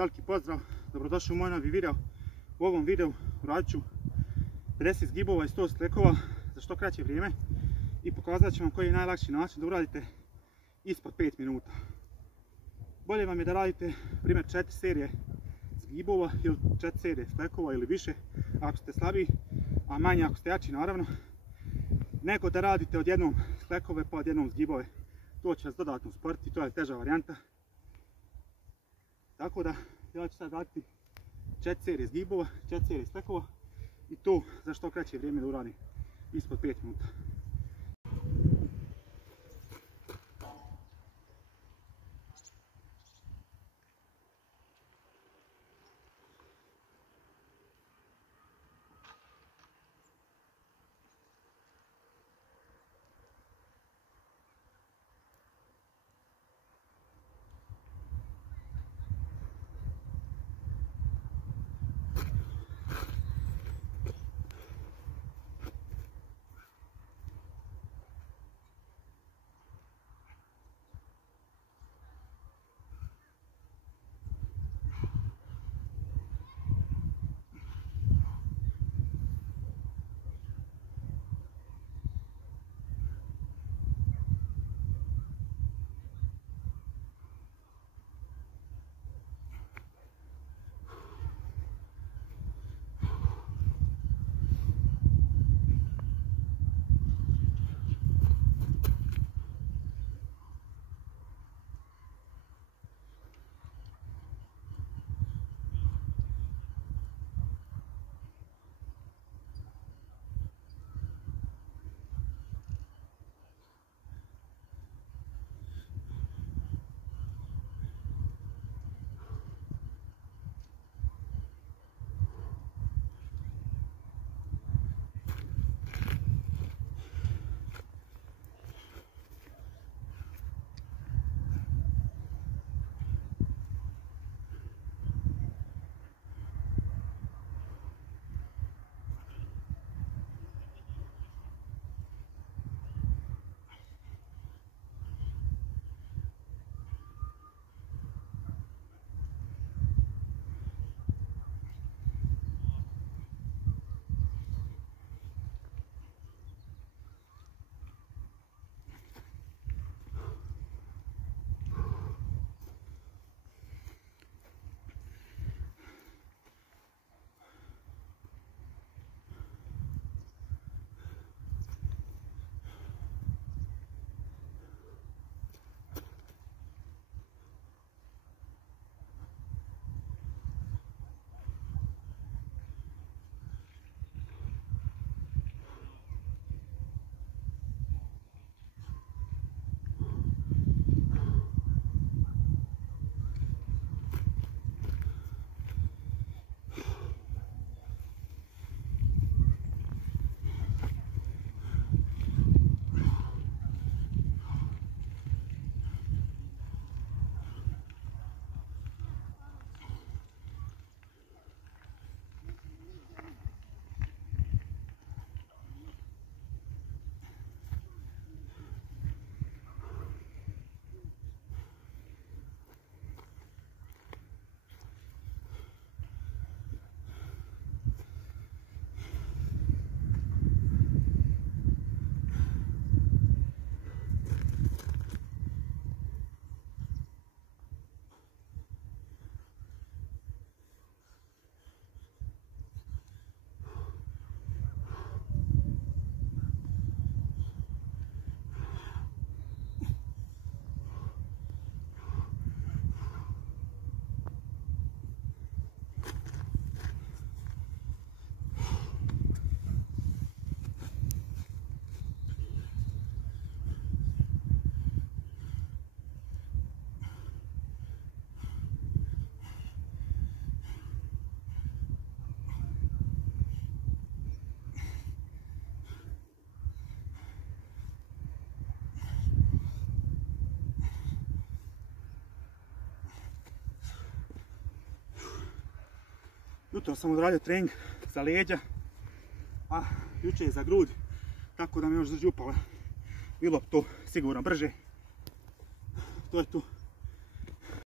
veliki pozdrav, dobrodošli u moj novi video. U ovom videu uradit ću 50 zgibova i 100 sklekova za što kraće vrijeme i pokazat ću vam koji je najlakši način da uradite ispod 5 minuta. Bolje vam je da radite primjer 4 serije zgibova ili 4 serije sklekova ili više ako ste slabiji, a manje ako ste jači naravno, nego da radite odjednom sklekove pa odjednom zgibove. To će vas dodatno usporiti, to je teža varijanta. Tako da ja ću sad raditi 4 serije zgibova, 4 serije sklekova i to za što kraće vrijeme da uradim ispod 5 minuta. Jutro sam odradio trening za leđa, a jučer je za grud, tako da me još drži upale. Bilo bi to sigurno brže. To je to.